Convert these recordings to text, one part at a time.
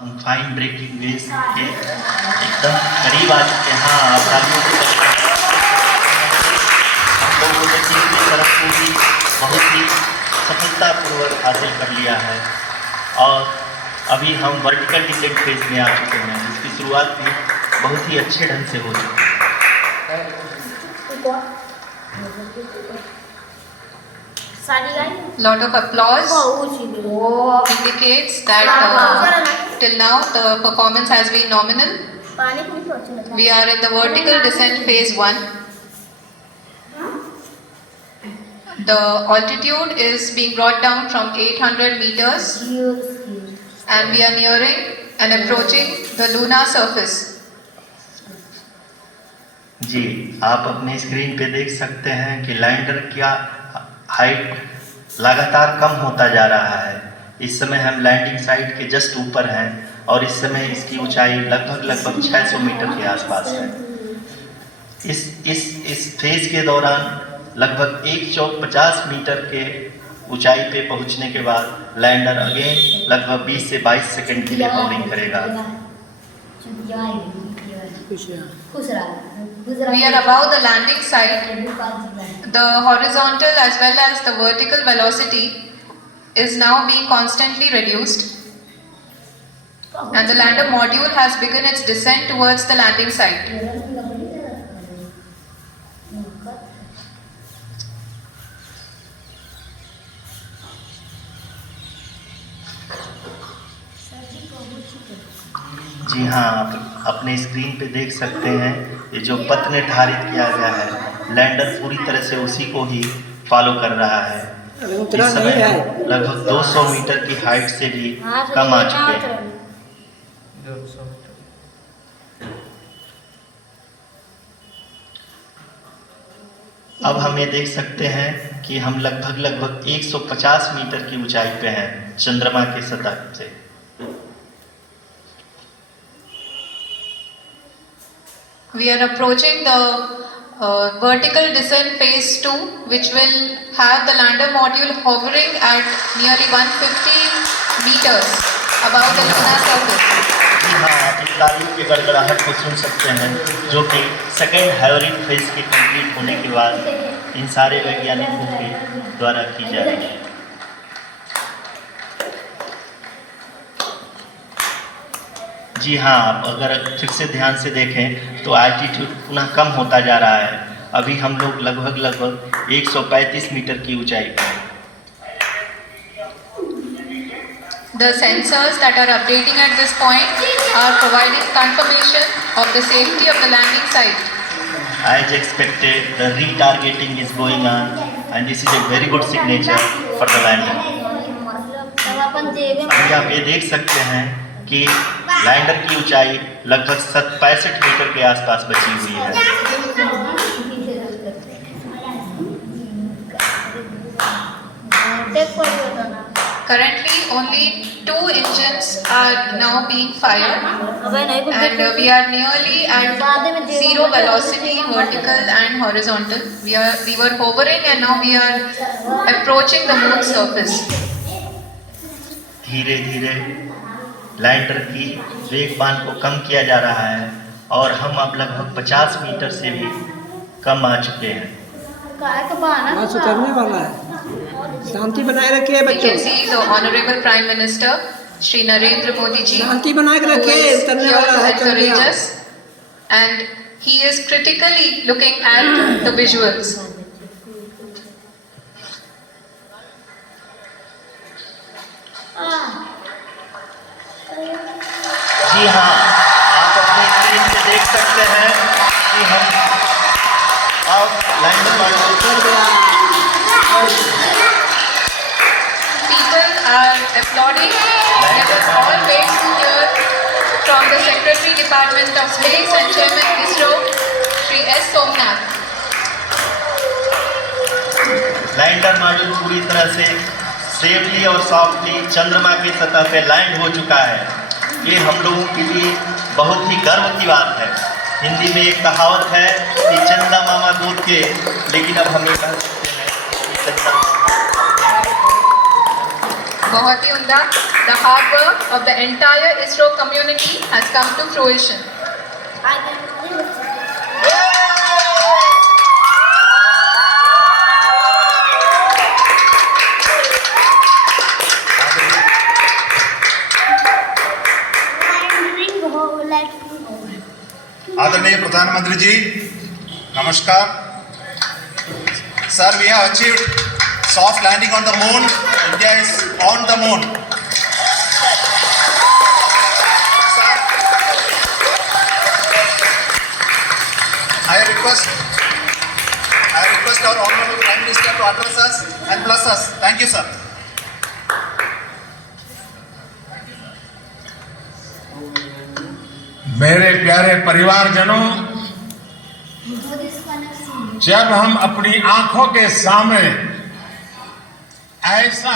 हम fine breaking veg के एकदम करीब आ चुके हैं। हाँ, तालियों की हम लोगों ने तीसरी तरफ को भी बहुत ही सफलतापूर्वक हासिल कर लिया है और अभी हम वर्टिकल डिसेंट फेज में आ चुके हैं, जिसकी शुरुआत भी बहुत ही अच्छे ढंग से हो चुकी है। Lot of applause indicates that till now the performance has been nominal. We are in the vertical descent phase 1. The altitude is being brought down from 800 meters and we are nearing and approaching the lunar surface. जी, आप अपने screen पे देख सकते हैं कि lander क्या height लगातार कम होता जा रहा है। इस समय हम लैंडिंग साइट के जस्ट ऊपर हैं और इस समय इसकी ऊंचाई लगभग 600 मीटर के आसपास है। इस फेज के दौरान लगभग 150 मीटर के ऊंचाई पे पहुंचने के बाद लैंडर अगेन लगभग 20 से 22 सेकंड के लिए होवरिंग करेगा। We are above the landing site. The horizontal as well as the vertical velocity is now being constantly reduced. And the lander module has begun its descent towards the landing site. जी हाँ, आप अपने screen पे देख सकते हैं ये जो पथ निर्धारित किया गया है, लैंडर पूरी तरह से उसी को ही फॉलो कर रहा है। इस समय लगभग 200 मीटर की हाइट से भी कम आ चुके हैं। अब हम ये देख सकते हैं कि हम लगभग 150 मीटर की ऊंचाई पे हैं चंद्रमा की सतह से। We are approaching the vertical descent phase 2, which will have the lander module hovering at nearly 150 meters above the lunar surface. जी हाँ, आप इस तारीफ की गड़गड़ाहट को सुन सकते हैं, जो कि सेकेंड हाइवरिंग फेज के कंप्लीट होने के बाद इन सारे वैज्ञानिकों के द्वारा की जाएगी। जी हाँ, आप अगर फिर से ध्यान से देखें तो एल्टीट्यूड पुनः कम होता जा रहा है। अभी हम लोग लगभग 135 मीटर की ऊंचाई पर। The sensors that are updating at this point are providing confirmation of the safety of the landing site. As expected, the retargeting is going on, and this is a very good signature for the lander. अभी आप ये देख सकते हैं कि lander की ऊंचाई लगभग 65 मीटर के आसपास बची हुई है। Currently, only 2 engines are now being fired, and we are nearly at zero velocity, vertical and horizontal. We were hovering, and now we are approaching the moon surface. धीरे धीरे लैंडर की वेगमान को कम किया जा रहा है और हम अब लगभग 50 मीटर से भी कम आ चुके हैं। बस उतरने वाला है। शांति बनाए रखिए We बच्चों। can see the Honorable Prime Minister Shri Narendra Modi ji, शांति बनाए who रखिए, is उतरने here वाला to है encourage Chandrayaan. us, and he is critically looking at the visuals. जी हाँ, आप अपने स्क्रीन पे देख सकते हैं कि हम अब lander module People are applauding. Let us all wait to hear from the Secretary Department of Space and Chairman ISRO, Shri S. Somnath. Lander module पूरी तरह से सेफली और सॉफ्टली चंद्रमा की सतह पे लैंड हो चुका है। ये हम लोगों के लिए बहुत ही गर्व की बात है। हिंदी में एक कहावत है कि चंदा मामा दूध के, लेकिन अब हम ये कह सकते हैं कि चंदा बहुत ही उम्दा. The hard work of the entire ISRO community has come to fruition. आदरणीय प्रधानमंत्री जी नमस्कार sir we have achieved soft landing on the moon India is on the moon I request our honorable prime minister to address us and bless us. Thank you sir. मेरे प्यारे परिवारजनों, जब हम अपनी आंखों के सामने ऐसा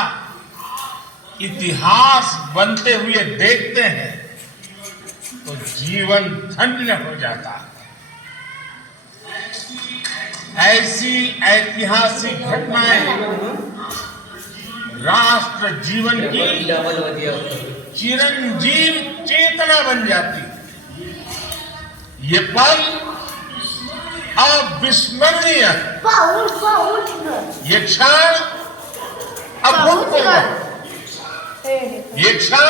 इतिहास बनते हुए देखते हैं तो जीवन धन्य हो जाता है. ऐसी ऐतिहासिक घटनाएं राष्ट्र जीवन की चिरंजीव चेतना बन जाती है. ये पल अविस्मरणीय है. ये क्षण अभूतपूर्व है. ये क्षण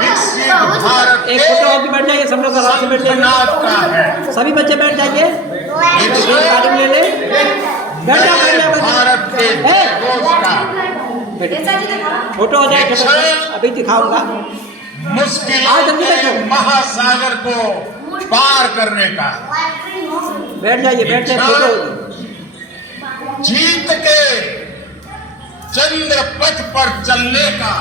विकसित भारत एक फोटो अभी बैठ जाइए, सब लोग आराम से बैठ संकल्प का जाइए. है. सभी बच्चे बैठ जाइए. ये एक क्षण गाड़ी ले ले. बैठ जाओ, बैठ जाओ, बैठ भारत के जयघोष का जाओ. फोटो हो जाए अभी दिखाऊंगा. मुश्किल आओ, जल्दी बैठो. महासागर को पार करने का बैठ जाइए, बैठ जाइए. फोटो हो जाए. जीत के चंद्र पथ पर चलने का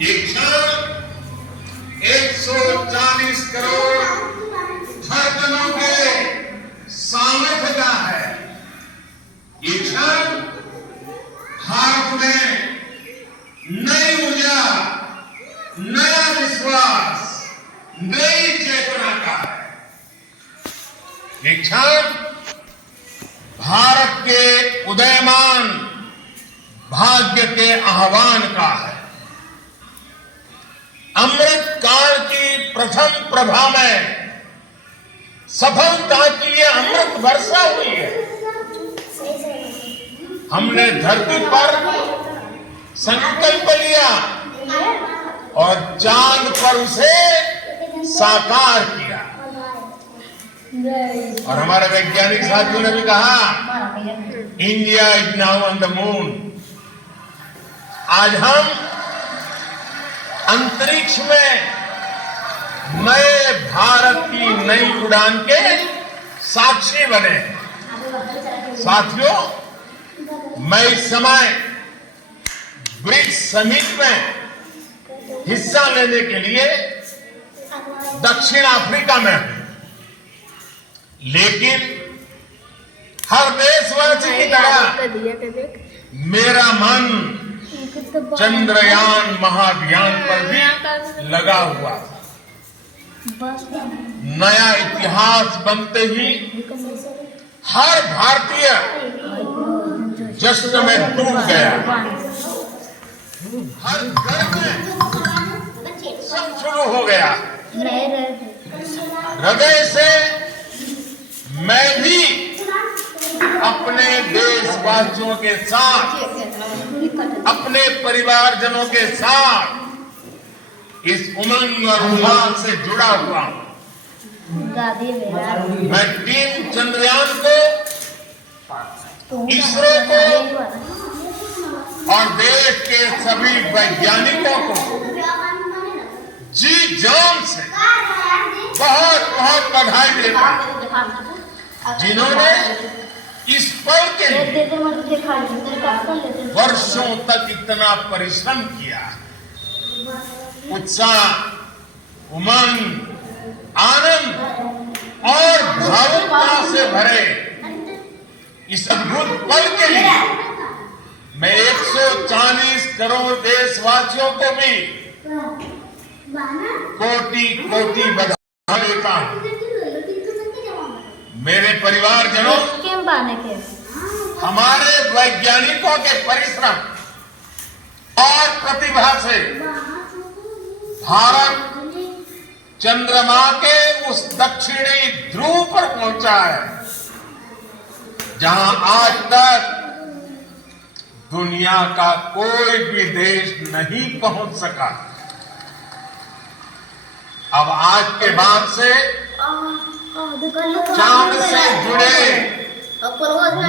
ये क्षण 140 करोड़ धड़कनों के सामर्थ्य का है. ये क्षण भारत में नई ऊर्जा, नया विश्वास, नई चेतना का है. ये क्षण भारत के उदयमान भाग्य के आह्वान का है. अमृत काल की प्रथम प्रभा में सफलता की ये अमृत वर्षा हुई है. हमने धरती पर संकल्प लिया और चांद पर उसे साकार किया. और हमारे वैज्ञानिक साथियों ने भी कहा India is now on the moon. आज हम अंतरिक्ष में नए भारत की नई उड़ान के साक्षी बने. साथियों, मैं इस समय ब्रिक्स समिट में हिस्सा लेने के लिए दक्षिण अफ्रीका में हूं. लेकिन हर देशवासी की तरह मेरा मन चंद्रयान महाअभियान पर भी लगा हुआ था. नया इतिहास बनते ही हर भारतीय जश्न में डूब गया. हर घर में सब शुरू हो गया. हृदय से मैं भी अपने देशवासियों के साथ, अपने परिवारजनों के साथ इस उमंग और उल्लास से जुड़ा हुआ हूं. मैं टीम चंद्रयान को, इसरो को और देश के सभी वैज्ञानिकों को जी जान से बहुत बहुत बधाई देता हूं, जिन्होंने इस पल के लिए वर्षों तक इतना परिश्रम किया. उत्साह, उमंग, आनंद और भावुकता से भरे इस अद्भुत पल के लिए मैं 140 करोड़ देशवासियों को भी कोटि कोटि बधाई देता हूं. मेरे परिवारजनों, हमारे वैज्ञानिकों के परिश्रम और प्रतिभा से भारत चंद्रमा के उस दक्षिणी ध्रुव पर पहुंचा है जहां आज तक दुनिया का कोई भी देश नहीं पहुंच सका। अब आज के बाद से चांद से जुड़े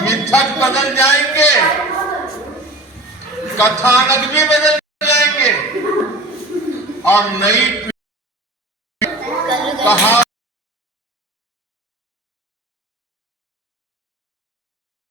मिथक बदल जाएंगे, कथानक भी बदल जाएंगे और नई कहा